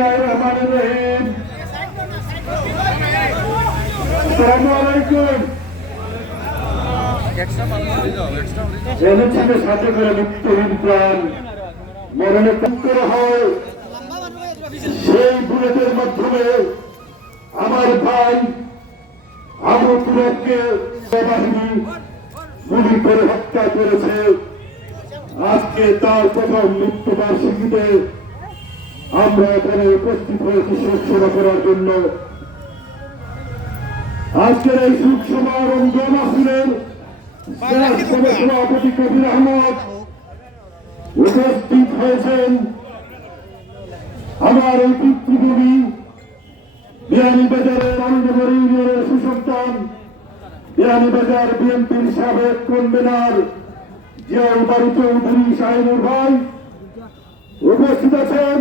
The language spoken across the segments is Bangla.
বিসমিল্লাহির রহমানির রহিম। আসসালামু আলাইকুম। জেনেছিল সাথে করে মুক্তহীন প্রাণ মরণে পুত্র হয় সেই বুলেটের মাধ্যমে আমার ভাই আবু তুরাবকে বাহিনী গুলি করে হত্যা করেছে। আজকে তার প্রথম মৃত্যুবার্ষিকীতে আমরা এখানে উপস্থিত হয়েছি শোক সভা করার জন্য। আজকের এই শোক সভা রমজান মাসের সভাপতি কবির আহমদ উপস্থিত হয়েছেন। আমার এই পিতৃভূমি বিয়ানীবাজারের রানীনগর ইউনিয়নের সুসন্তান বিয়ানীবাজার বিএনপির সাবেক কনভেনর জিয়াউল বারী চৌধুরী শাহিনুর ভাই উপস্থিত আছেন।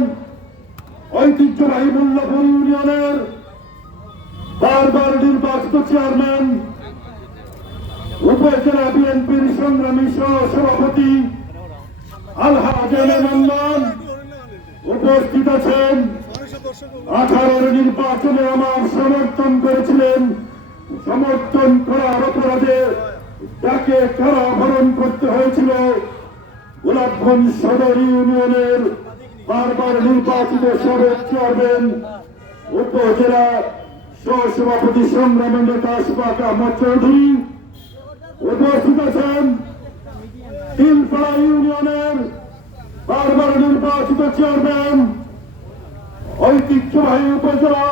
ঐতিহ্যবাহী মোল্লাপুর ইউনিয়নের বারবার নির্বাচিত চেয়ারম্যান উপজেলা বিএনপির সংগ্রামী সভাপতি আলহাজ মান্নান উপস্থিত আছেন। 18 নির্বাচনে আমার সমর্থন করেছিলেন। সমর্থন করার অপরাধে তাকে কারাবরণ করতে হয়েছিল। গোলাপগঞ্জ সদর ইউনিয়নের বারবার নির্বাচিত সাবেক চেয়ারম্যান উপজেলা সহসভাপতি সংগ্রামী নেতা আশফাক আহমদ চৌধুরী উপস্থিত আছেন। তিলপাড়া ইউনিয়নের বারবার নির্বাচিত চেয়ারম্যান ঐতিহ্যবাহী উপজেলা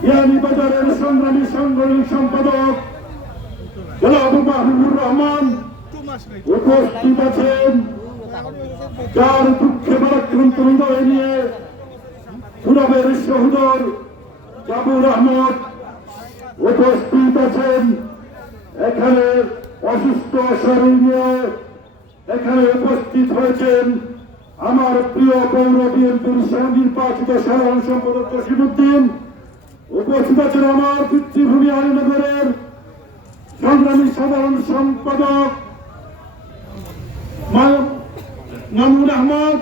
বিয়ানীবাজারের সংগ্রামী সাংগঠনিক সম্পাদক জনাব মাহবুবুর রহমান উপস্থিত আছেন। যার দুঃখে ভারাক্রান্ত হৃদয় নিয়ে সুরবের সহোদর জাবুর আহমদ উপস্থিত আছেন। এখানে অসুস্থ শরীর নিয়ে এখানে উপস্থিত হয়েছেন আমার প্রিয় পৌর বিএনপির নির্বাচিত সাধারণ সম্পাদক জসিমউদ্দিন। উপস্থিত আছেন আমার পিতৃভূমি আলীনগরের সংগ্রামী সাধারণ সম্পাদক মামুন আহমদ।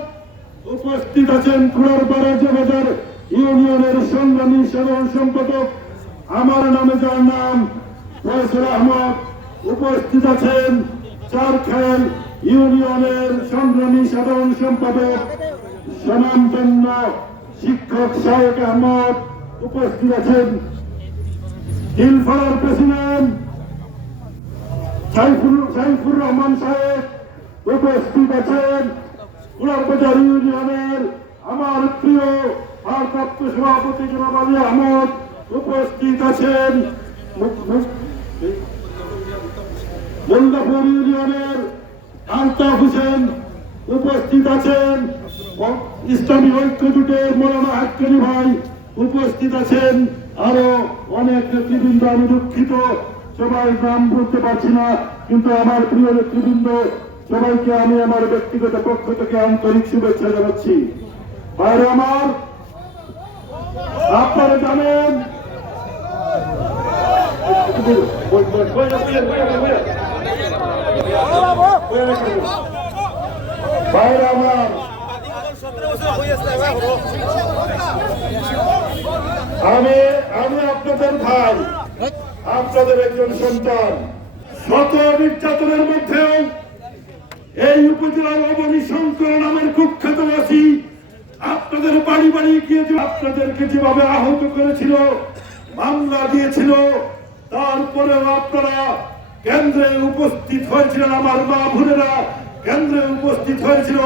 উপস্থিত আছেন কুড়ারপাড়া বাজার ইউনিয়নের সংগ্রামী সাধারণ সম্পাদক আমার নামে যার নাম ফয়সাল আহমদ। উপস্থিত আছেন চারখাল ইউনিয়নের সংগ্রামী সাধারণ সম্পাদক স্বনামধন্য শিক্ষক শাহেক আহমদ। উপস্থিত আছেন দিলফাড়ার প্রেসিডেন্ট সাইফুর রহমান সাহেব। উপস্থিত আছেন কুড়ারবাজার ইউনিয়নের আমার প্রিয় ভারপ্রাপ্ত সভাপতি জনাব আলী আহমদ। উপস্থিত আছেন মোল্লাপুর ইউনিয়নের আলতাফ হোসেন। উপস্থিত আছেন ইসলামী ঐক্য জোটের মৌলানা হাক্কানি ভাই। উপস্থিত আছেন আরো অনেক নেতৃবৃন্দ। আমি দুঃখিত সবাই নাম বলতে পারছি না, কিন্তু আমার প্রিয় নেতৃবৃন্দ সবাইকে আমি আমার ব্যক্তিগত পক্ষ থেকে আন্তরিক শুভেচ্ছা জানাচ্ছি। বাইরে আমার আপনারা জানেন বাইরে আমার আমি আপনাদের ভাই, আপনাদের একজন সন্তান। শত নির্যাতনের মধ্যেও এই উপজেলার অবনী শঙ্কর নামের কুখ্যাতবাসী আপনাদের বাড়ি বাড়ি গিয়ে আপনাদেরকে যেভাবে আহত করেছিল, মামলা দিয়েছিল, তারপরেও আপনারা কেন্দ্রে উপস্থিত হয়েছিলেন। আমার মা বোনেরা কেন্দ্রে উপস্থিত হয়েছিল।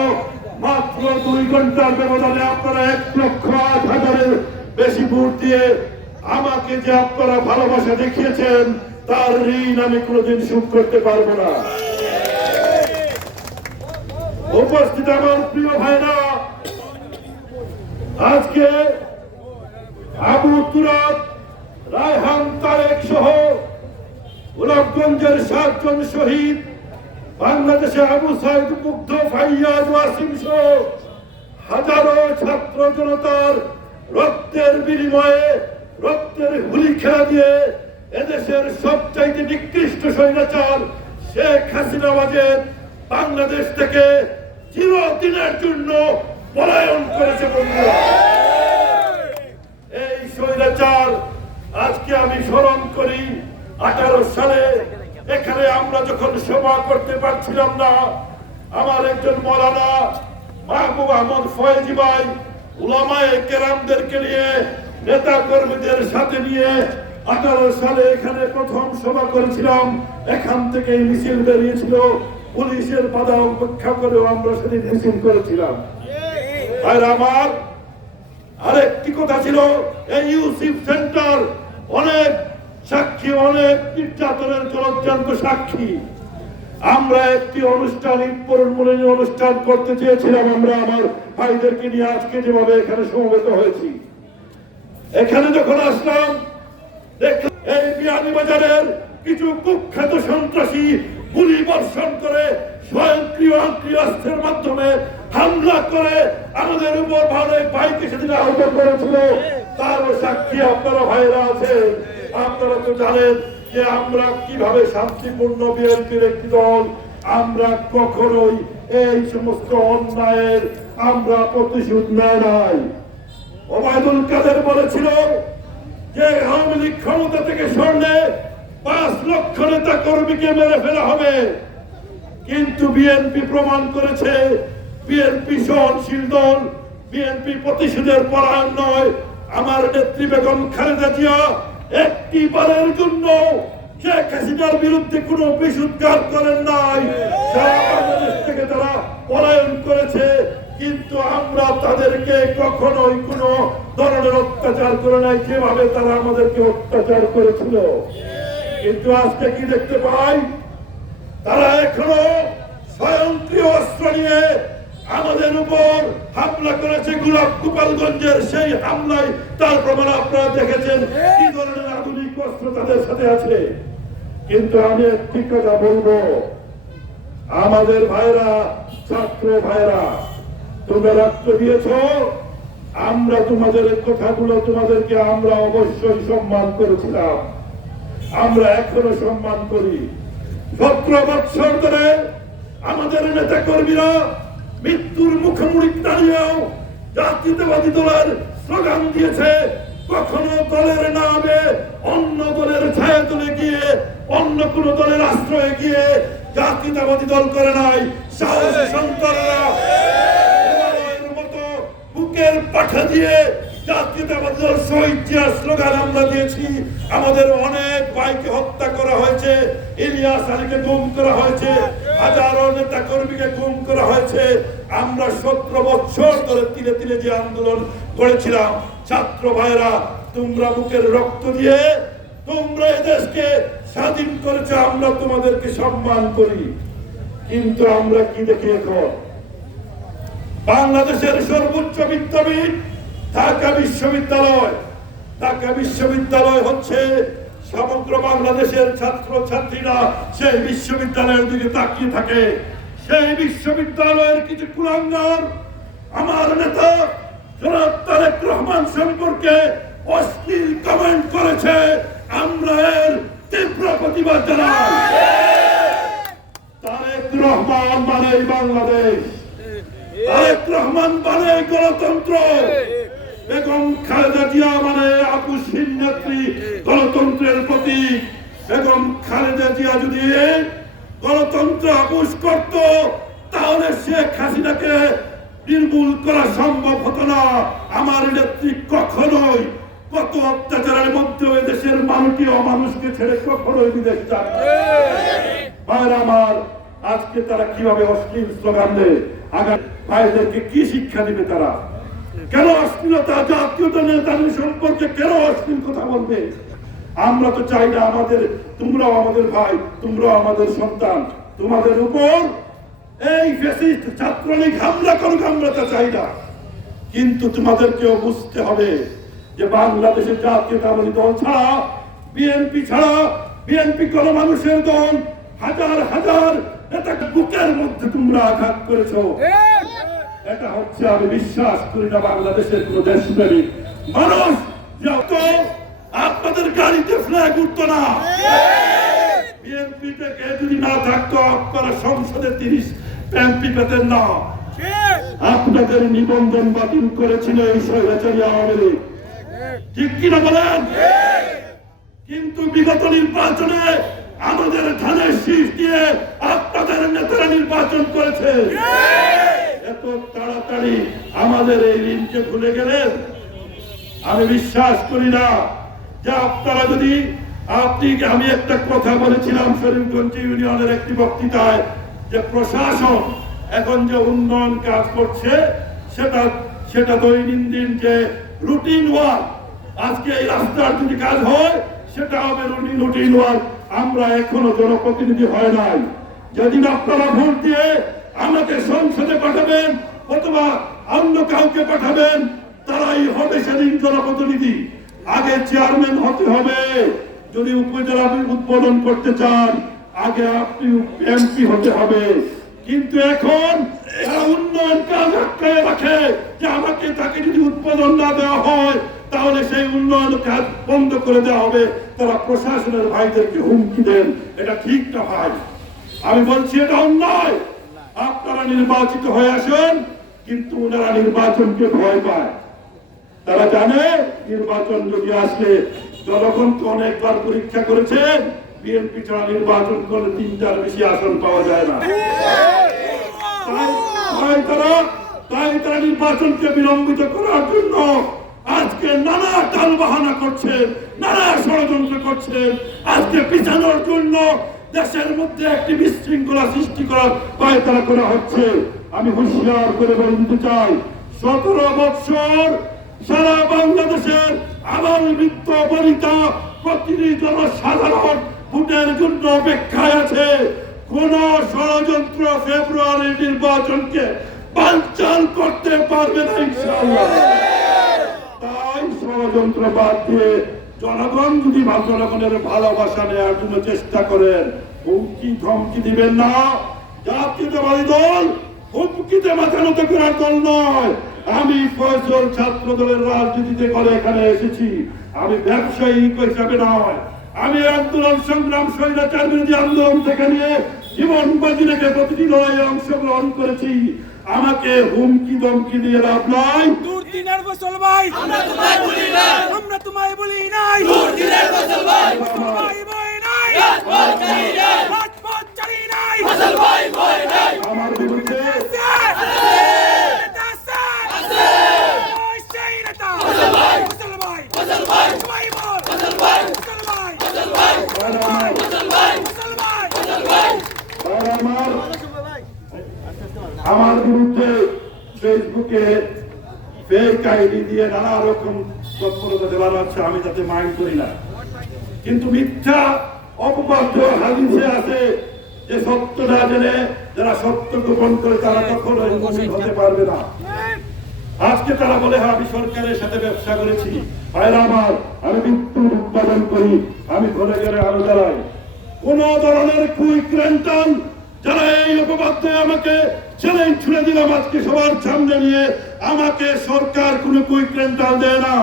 মাত্র 2 ঘন্টার ব্যবধানে আপনারা 1,08,000-এর বেশি ভোট দিয়ে আমাকে যে আপনারা ভালোবাসা দেখিয়েছেন, তার ঋণ আমি কোনোদিন শোধ করতে পারবো না। উপস্থিত আমার প্রিয় ভাইরা, আজকে আবু তুরাব, রায়হান, তারেক সহ গোলাপগঞ্জের 7 জন শহীদ, বাংলাদেশে আবু সাইদ, মুগ্ধ, ফাইয়াজ, ওয়াসিম সহ হাজারো ছাত্র জনতার রক্তের বিনিময়ে, রক্তের হুলি খেলা দিয়ে এদেশের সবচাইতে নিকৃষ্ট স্বৈরাচার শেখ হাসিনা বাংলাদেশ থেকে চিরদিনের জন্য পলায়ন করেছে বন্ধুরা। স্মরণ করি 18 সালে এখানে আমরা যখন সভা করতে পারছিলাম না, আমার একজন মৌলানা মাহবুব আহমদ ফয়েজি ভাই উলামায়ে কেরামদেরকে নিয়ে, নেতা কর্মীদের সাথে নিয়ে 18 সালে এখানে প্রথম সভা করেছিলাম। এখান থেকে মিছিল বেরিয়েছিল, পুলিশের বাধা উপেক্ষা করেও আমরা সেদিন মিছিল করেছিলাম। আর আমার আরেকটি কথা ছিল, এই ইউসিফ সেন্টার অনেক সাক্ষী, অনেক নির্যাতনের জলজ্যান্ত সাক্ষী। আমরা একটি অনুষ্ঠান, ঈদ পূরণমূলনী অনুষ্ঠান করতে চেয়েছিলাম। আমরা আমার ভাইদেরকে নিয়ে আজকে যেভাবে এখানে সমবেত হয়েছি, এখানে যখন আসলাম দেখলাম এই বিয়ানীবাজারের কিছু কুখ্যাত সন্ত্রাসী গুলি বর্ষণ করে স্বয়ংক্রিয় অস্ত্রের মাধ্যমে হামলা করে আমাদের উপর ভালো ভাইকে সেদিন আহত করেছিল। তারও সাক্ষী আপনারা ভাইরা আছেন। আপনারা তো জানেন যে আমরা কিভাবে শান্তিপূর্ণ বিএনপির একটি দল, আমরা কখনোই এই সমস্ত অন্যায়ের আমরা প্রতিশোধ নেয় নাই। ওবায়দুল কাদের বলেছিল যে আওয়ামী লীগ ক্ষমতা থেকে সরলে 5 লক্ষ নেতা কর্মীকে মেরে ফেলা হবে, কিন্তু বিএনপি প্রমাণ করেছে বিএনপি সহনশীল দল, বিএনপি প্রতিশোধের পরায়ণ নয়। আমার নেত্রী বেগম খালেদা জিয়া একটি বারের জন্য শেখ হাসিনার বিরুদ্ধে কোনো বিশুদ্ধার করেন নাই। সারা বাংলাদেশ থেকে তারা পলায়ন করেছে, কিন্তু আমরা তাদেরকে কখনোই কোনো ধরনের অত্যাচার করে নাই যেভাবে তারা আমাদেরকে অত্যাচার করেছিল। কিন্তু আজকে কি দেখতে পাই, তারা এখনো স্বয়ংক্রিয় অস্ত্র নিয়ে আমাদের উপর হামলা করেছে। গোপালগঞ্জের সেই হামলায় তার প্রমাণ আপনারা দেখেছেন কি ধরনের আধুনিক অস্ত্র তাদের সাথে আছে। কিন্তু আমি একটি কথা বলবো, আমাদের ভাইরা, ছাত্র ভাইরা, তোমরা রক্ত দিয়েছ, আমরা তোমাদের কথাগুলো তোমাদেরকে আমরা অবশ্যই সম্মান করেছিলাম, আমরা এখনো সম্মান করি। 17 বছর ধরে আমাদের নেতা কর্মীরা মৃত্যুর মুখোমুখি দাঁড়িয়েও জাতীয়তাবাদী দলের স্লোগান দিয়েছে। কখনো দলের নামে অন্য দলের ছায়া তুলে গিয়ে, অন্য কোন দলের আশ্রয়ে গিয়ে জাতীয়তাবাদী দল করে নাই। সাহসী সন্তানরা মতো বুকের পাঠা দিয়ে জাতীয়তাবাদী দল শহীদ জিয়ার স্লোগান আমরা দিয়েছি। আমাদের অনেক ভাইকে হত্যা করা হয়েছে, ইলিয়াস আলীকে গুম করা হয়েছে, হাজারো নেতা কর্মীকে গুম করা হয়েছে। আমরা 17 বছর ধরে তিলে তিলে যে আন্দোলন করেছিলাম, ছাত্র ভাইরা তোমরা বুকের রক্ত দিয়ে তোমরা এই দেশকে স্বাধীন করেছো, আমরা তোমাদেরকে সম্মান করি। কিন্তু আমরা কি দেখি এখন, বাংলাদেশের সর্বোচ্চ বিদ্যাপীঠ ঢাকা বিশ্ববিদ্যালয়। ঢাকা বিশ্ববিদ্যালয় হচ্ছে সমগ্র বাংলাদেশের ছাত্র ছাত্রীরা সেই বিশ্ববিদ্যালয়ের দিকে তাকিয়ে থাকে। সেই বিশ্ববিদ্যালয়ের কিছু কুলাঙ্গার আমার নেতা জনাব তারেক রহমান সম্পর্কে অশ্লীল কমেন্ট করেছে। আমরা এর তীব্র প্রতিবাদ জানাই। তারেক রহমান মানে বাংলাদেশ, তারেক রহমান মানে গণতন্ত্র, বেগম খালেদা জিয়া মানে আপুসহীন নেত্রী, গণতন্ত্রের প্রতীক। বেগম খালেদা জিয়া যদি গণতন্ত্র আপুস করত, তাহলে শেখ হাসিনাকে নির্মূল করা সম্ভব হতো না। আমার নেত্রী কখনোই কত অত্যাচারের মধ্যে দেশের মানুষকে অমানুষকে ছেড়ে কখনোই বিদেশ যান। আমার আজকে তারা কিভাবে অশ্লীল স্লোগান দেয়, আগামী ভাইদেরকে কি শিক্ষা দিবে তারা? কেন অশ্লীলতা, জাতীয়তা নেতাদের সম্পর্কে কেন অশ্লীল কথা বলবে? আমরা তো চাই না আমাদের, তোমরাও আমাদের ভাই, তোমরাও আমাদের সন্তান, তোমাদের উপর এই ফ্যাসিস্ট ছাত্রলীগ হামলা করুক, আমরা তা চাই না। কিন্তু তোমাদেরকেও বুঝতে হবে যে বাংলাদেশের জাতীয়তাবাদী দল ছাড়া, বিএনপি ছাড়া, বিএনপি কোন মানুষের দল, হাজার হাজার নেতাকে বুকের মধ্যে তোমরা আঘাত করেছো। এটা হচ্ছে, আমি বিশ্বাস করি না বাংলাদেশের কোন দেশপ্রেমিক মানুষ যত আপনাদের গাড়িতে ফ্ল্যাগ উঠতো না। বিএনপি থেকে যদি না থাকতো আপনারা সংসদে 30 এমপি পেতেন না। আপনাদের নিবন্ধন বাতিল করেছিল এই স্বৈরাচারী আওয়ামী লীগ, ঠিক কিনা বলেন? কিন্তু বিগত নির্বাচনে আমাদের ধানের শীষ দিয়ে আপনাদের নেতারা নির্বাচন করেছে। এত তাড়াতাড়ি আমাদের এই ঋণকে ভুলে গেলেন? আমি বিশ্বাস করি না যে আপনারা যদি আমি একটা কথা বলেছিলাম শরীফগঞ্জ ইউনিয়নের একটি বক্তৃতায়, যে প্রশাসন এখন যে উন্নয়ন কাজ করছে সেটা দৈনন্দিন যে রুটিন ওয়ার্ক, আজকে এই রাস্তার যদি কাজ হয় সেটা হবে রুটিন ওয়ার্ক। আমরা এখনো জনপ্রতিনিধি হয় নাই। যেদিন আপনারা ভোট দিয়ে আমাকে সংসদে পাঠাবেন অথবা অন্য কাউকে পাঠাবেন, তারাই হবে সেদিন জনপ্রতিনিধি। আগে চেয়ারম্যান হতে হবে। যদি উপজেলা উদ্বোধন করতে চান আগে আপনি এমপি হতে হবে। কিন্তু এখন উন্নয়ন কাজ আটকায় রাখে যে আমাকে তাকে যদি উদ্বোধন না দেওয়া হয় তাহলে সেই উন্নয়ন কাজ বন্ধ করে দেওয়া হবে। তারা প্রশাসনের ভাইদেরকে হুমকি দেন। এটা ঠিক না ভাই, আমি বলছি এটা অন্যায়। আপনারা নির্বাচিত হয়ে আসেন, কিন্তু ওনারা নির্বাচনকে ভয় পায়। তারা জানে নির্বাচন যদি আসলে, জনগণ তো অনেকবার পরীক্ষা করেছেন, বিএনপি ছাড়া নির্বাচন করলে 3টার বেশি আসন পাওয়া যায় না। তাই তারা নির্বাচনকে বিলম্বিত করার জন্য আজকে নানা টাল বাহানা করছেন, নানা ষড়যন্ত্র করছেন। আজকে পিছানোর জন্য দেশের মধ্যে একটি বিশৃঙ্খলা সৃষ্টি করার পায়তারা করা হচ্ছে। আমি হুঁশিয়ার করে বলে দিতে চাই, 17 বছর সারা বাংলাদেশের আবার বৃদ্ধ বনিতা প্রতিটি জনসাধারণ ভোটের জন্য অপেক্ষায় আছে। কোন ষড়যন্ত্র ফেব্রুয়ারি নির্বাচনকে বানচাল করতে পারবে না ইনশাআল্লাহ। তাই ষড়যন্ত্র বাদ দিয়ে জনগণ যদি জনগণের ভালোবাসা নেওয়ার জন্য চেষ্টা করেন, হুমকি ধমকি দিবেন না। জাতীয়তাবাদী দল হুমকিতে মাথা নত করার দল নয়। আমি ফয়জল ছাত্র দলের রাজনীতিতে করে এখানে এসেছি। আমি ব্যবসায়ী হিসাবে নয়। আমি আন্দোলন সংগ্রাম স্বৈরাচার বিরোধী আন্দোলন থেকে নিয়ে জীবন বাজি রেখে প্রতিটি লড়াইয়ে অংশগ্রহণ করেছি। আমাকে হুমকি দমকি দিয়ে লাভ নাই। দুর্দিনের ফসল ভাই আমরা তোমায় বলি নাই, আমরা তোমায় বলি নাই। দুর্দিনের ফসল ভাই ভাই ভয় নাই, রাজপথ চাই নাই, রাজপথ চাই নাই, ফসল ভাই ভয় নাই। আমার বিরুদ্ধে আমার বিরুদ্ধে ফেসবুকে ফেক আইডি দিয়ে নানা রকম তৎপরতা দেওয়া হচ্ছে। আমি তাতে মাইন্ড করি না, কিন্তু মিথ্যা অপবাদ হাদিসে আছে যে সত্য না জেনে যারা সত্য গোপন করে তারা কখনো মুমিন হতে পারবে না। আজকে তারা বলে হ্যাঁ আমি সরকারের সাথে ব্যবসা করেছি। ভাইরা আমার, আমি বিদ্যুৎ উৎপাদন করি, আমি ঘরে ঘরে আলো জ্বালাই। কোন ধরনের কুইক রেন্টাল যারা এই অপবাদ আমাকে চ্যালেঞ্জ ছুড়ে দিলাম আজকে সবার সামনে নিয়ে, আমাকে সরকার কোন কুইক রেন্টাল দেয় না।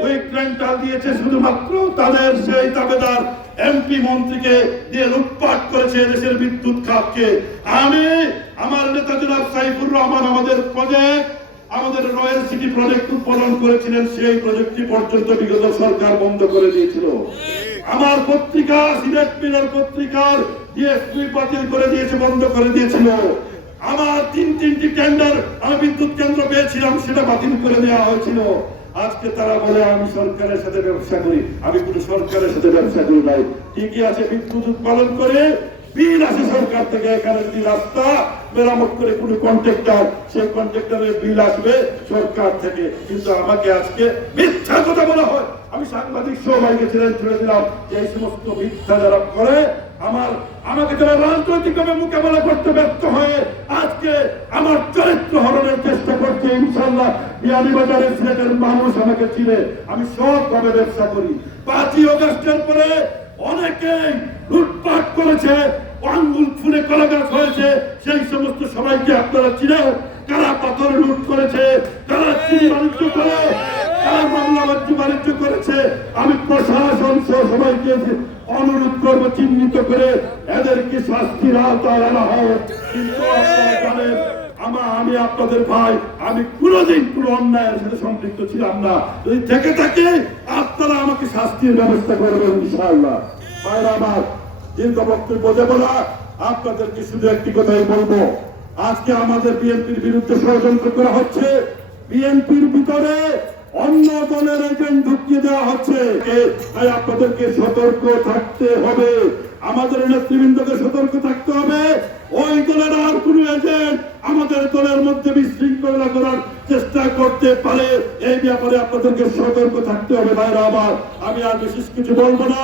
কুইক রেন্টাল দিয়েছে শুধুমাত্র তাদের সেই দাবেদার এমপি মন্ত্রীকে দিয়ে লুটপাট করেছে দেশের বিদ্যুৎ খাতকে। আমি আমার নেতা জনাব সাইফুর রহমান আমাদের প্রজেক্ট, আমাদের রয়্যাল সিটি প্রজেক্ট উৎপাদন করেছিলেন, সেই প্রজেক্টটি পর্যন্ত বিগত সরকার বন্ধ করে দিয়েছিল। আমার পত্রিকা সিলেট মিরর পত্রিকার ডিএসপি বাতিল করে দিয়েছে, বন্ধ করে দিয়েছিল। আমার তিনটি টেন্ডার আমি বিদ্যুৎ কেন্দ্র পেয়েছিলাম, সেটা বাতিল করে দেওয়া হয়েছিল। আজকে তারা বলে আমি সরকারের সাথে ব্যবসা করি। আমি কোনো সরকারের সাথে ব্যবসা করি নাই। ঠিকই আছে, বিদ্যুৎ উৎপাদন করে বিল আসে সরকার থেকে, এখানে যদি রাস্তা মেরামত করে কোনো কন্ট্রাক্টর, সেই কন্ট্রাক্টরের বিল আসবে সরকার থেকে। কিন্তু আমাকে আজকে মিথ্যা কথা বলা হয়। আমি সাংবাদিক সবাইকে চ্যালেঞ্জ ছুড়ে দিলাম যে এই সমস্ত মিথ্যা যারা করে আমাকে যারা রাজনৈতিকভাবে মোকাবেলা করতে ব্যর্থ হয়ে আজকে আমার চরিত্র হরণের চেষ্টা করছে, ইনশাল্লাহ বিয়ানীবাজারের সিলেটের মানুষ আমাকে চিনে। আমি সবভাবে ব্যবসা করি। 5ই অগস্টের পরে অনেকেই লুটপাট করেছে, আঙ্গুল ফুলে কলা গাছ হয়েছে। সেই সমস্ত সবাইকে আপনারা চিনেন, কারা পাথর লুট করেছে, কারা চিনি বাণিজ্য করে, কারা মামলা বাণিজ্য করেছে। আমি প্রশাসন সহ সবাইকে অনুরোধ করবো চিহ্নিত করে এদেরকে শাস্তির আওতায় আনা হোক। কিন্তু আপনারা জানেন আমি আপনাদের ভাই, আমি কোনোদিন কোনো অন্যায়ের সাথে সম্পৃক্ত ছিলাম না। যদি থেকে থাকে আপনারা আমাকে শাস্তির ব্যবস্থা করবেন ইনশাআল্লাহ। ভাইরা আমার, দীর্ঘ বক্তব্য দেব না, আপনাদেরকে শুধু একটি কথাই বলবো। আজকে আমাদের বিএনপির বিরুদ্ধে ষড়যন্ত্র করা হচ্ছে, বিএনপির ভিতরে অন্য দলের এজেন্ট ঢুকিয়ে দেওয়া হচ্ছে। তাই আপনাদেরকে সতর্ক থাকতে হবে, আমাদের নেতৃবৃন্দকে সতর্ক থাকতে হবে। ওই দলের আর কোন এজেন্ট আমাদের দলের মধ্যে বিশৃঙ্খলা করার চেষ্টা করতে পারে, এই ব্যাপারে আপনাদেরকে সতর্ক থাকতে হবে। ভাইরা আমার, আমি আর বিশেষ কিছু বলবো না।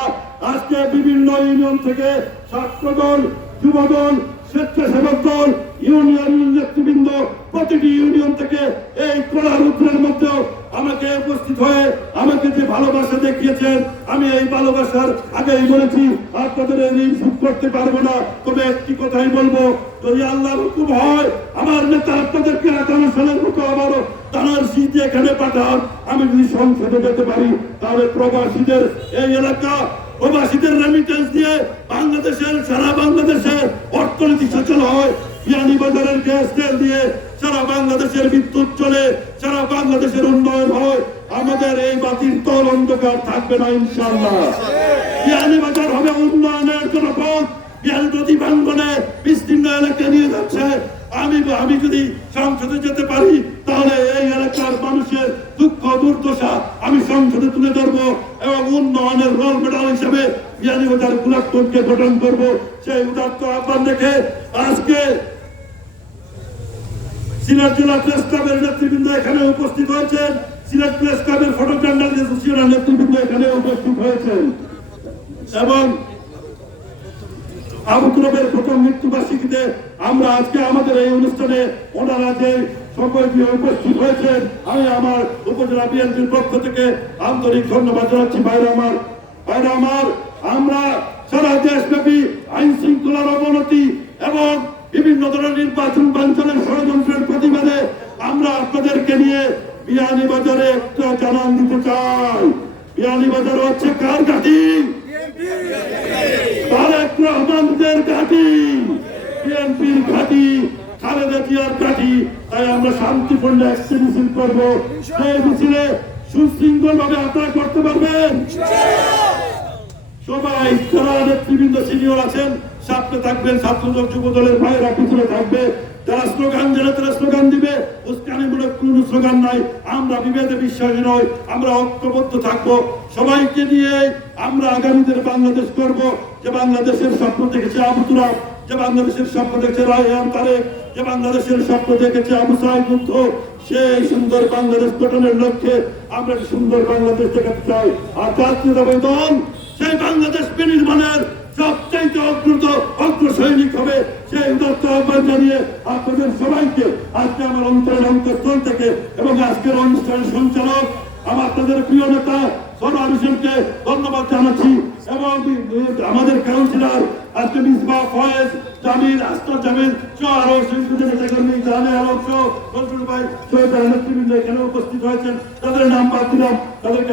আজকে বিভিন্ন ইউনিয়ন থেকে ছাত্র দল, যুব দল, স্বেচ্ছাসেবক দল, ইউনিয়ন নেতৃবৃন্দ প্রতিটি ইউনিয়ন থেকে এই কড়া রুদ্রের মধ্যেও আমাকে উপস্থিত হয়ে আমাকে যে ভালোবাসা দেখিয়েছেন, আমি এই ভালোবাসার আগেই বলেছি আপনাদের ঋণ শোধ করতে পারবো না। তবে একটি কথাই বলবো, যদি আল্লাহর হুকুম হয়, আমার নেতা আপনাদেরকে 18 সালের মতো আবারও তানার শীতে এখানে পাঠান, আমি যদি সংসদে যেতে পারি, তাহলে প্রবাসীদের এই এলাকা, প্রবাসীদের রেমিটেন্স দিয়ে বাংলাদেশের, সারা বাংলাদেশের অর্থনীতি সচল হয়। বিয়ানীবাজারের গ্যাস তেল দিয়ে সারা বাংলাদেশের বিদ্যুৎ চলে, সারা বাংলাদেশের উন্নয়ন হয়। আমাদের এই বাতির তল অন্ধকার থাকবে না ইনশাআল্লাহ। বিয়ানীবাজার হবে উন্নয়নের জনপদ। বিয়ানী নদী ভাঙ্গনে বিস্তীর্ণ এলাকা নিয়ে যাচ্ছে। আমি যদি সংসদে যেতে পারি, তাহলে এই এলাকার মানুষের দুঃখ দুর্দশা আমি সংসদে তুলে ধরবো এবং উন্নয়নের রোল মডেল হিসেবে বিয়ানীবাজার গোলাপগঞ্জকে গঠন করবো। সেই উদাত্ত আহ্বান দেখে আজকে সিলেট জেলা প্রেস ক্লাবের নেতৃবৃন্দ এখানে উপস্থিত হয়েছেন, সিলেট প্রেস ক্লাবের ফটো জার্নালিস্ট অ্যাসোসিয়েশনের নেতৃবৃন্দ এখানে উপস্থিত হয়েছেন এবং আবু তুরাবের প্রথম মৃত্যুবার্ষিকীতে আমরা আজকে আমাদের এই অনুষ্ঠানে ওনারা যে সকলকে উপস্থিত হয়েছেন, আমি আমার উপজেলা বিএনপির পক্ষ থেকে আন্তরিক ধন্যবাদ জানাচ্ছি। ভাইরা আমার, আমরা সারা দেশব্যাপী আইন শৃঙ্খলার অবনতি এবং বিভিন্ন ধরনের নির্বাচন বাঞ্ছনের ষড়যন্ত্রের প্রতিবাদে আমরা আপনাদেরকে নিয়ে বিয়ানীবাজারে একটা জানান দিতে চাই। বিয়ানীবাজার হচ্ছে কার ঘাঁটি? তারেক রহমানদের ঘাঁটি, বিএনপির ঘাঁটি, খালেদা জিয়ার ঘাঁটি। তাই আমরা শান্তিপূর্ণ একটি মিছিল করবো। সেই মিছিলে সুশৃঙ্খল ভাবে আপনারা করতে পারবেন। সবাই যারা নেতৃবৃন্দ সিনিয়র আছেন সামনে থাকবেন, ছাত্রদল যুব দলের ভাইয়েরা পিছনে থাকবে। যারা স্লোগান জানে তারা স্লোগান দিবে, উস্কানিমূলক কোন স্লোগান নাই। আমরা বিভেদে বিশ্বাসী নয়, আমরা ঐক্যবদ্ধ থাকবো। সবাইকে নিয়ে আমরা আগামী দিনে বাংলাদেশ করব, যে বাংলাদেশের স্বপ্ন দেখেছে আবু তুরাব, যে বাংলাদেশের স্বপ্ন দেখেছে রায়হান তারেক, যে বাংলাদেশের স্বপ্ন দেখেছে আবু সাইদ মুগ্ধ। সেই সুন্দর বাংলাদেশ গঠনের লক্ষ্যে আমরা সুন্দর বাংলাদেশ দেখাতে চাই। আর জাতীয়তাবাদী দল সেই বাংলাদেশ বিনির্মাণের সবচাইতে অগ্র সৈনিক হবে। সেই উদাত্ত আহ্বান জানিয়ে আপনাদের সবাইকে আজকে আমার অন্তরের অন্তঃস্থল থেকে এবং আজকের অনুষ্ঠানের সঞ্চালক আমার আপনাদের প্রিয় নেতা সরওয়ার হোসেনকে ধন্যবাদ জানাচ্ছি এবং আমাদের কাউন্সিলর আজকে মিসবাহ ফয়েজ, জামিল, আস্তর জামিল সহ আরো নেতাকর্মী জাহানে আলম সহ নজরুল ভাই সহ যারা নেতৃবৃন্দ এখানে উপস্থিত হয়েছেন, তাদের নাম বাদ দিলাম। তাদেরকে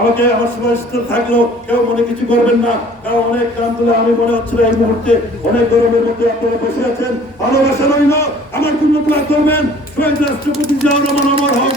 আমাকে আমার সুপারিশ থাকলো, কেউ মনে কিছু করবেন না, কারণ অনেক নাম তুলে আমি মনে হচ্ছিল এই মুহূর্তে অনেক গরমের মধ্যে আপনারা বসে আছেন। ভালোবাসা রইল, আমার জন্য দোয়া করবেন। শহীদ রাষ্ট্রপতি জিয়াউর রহমান অমর হোক।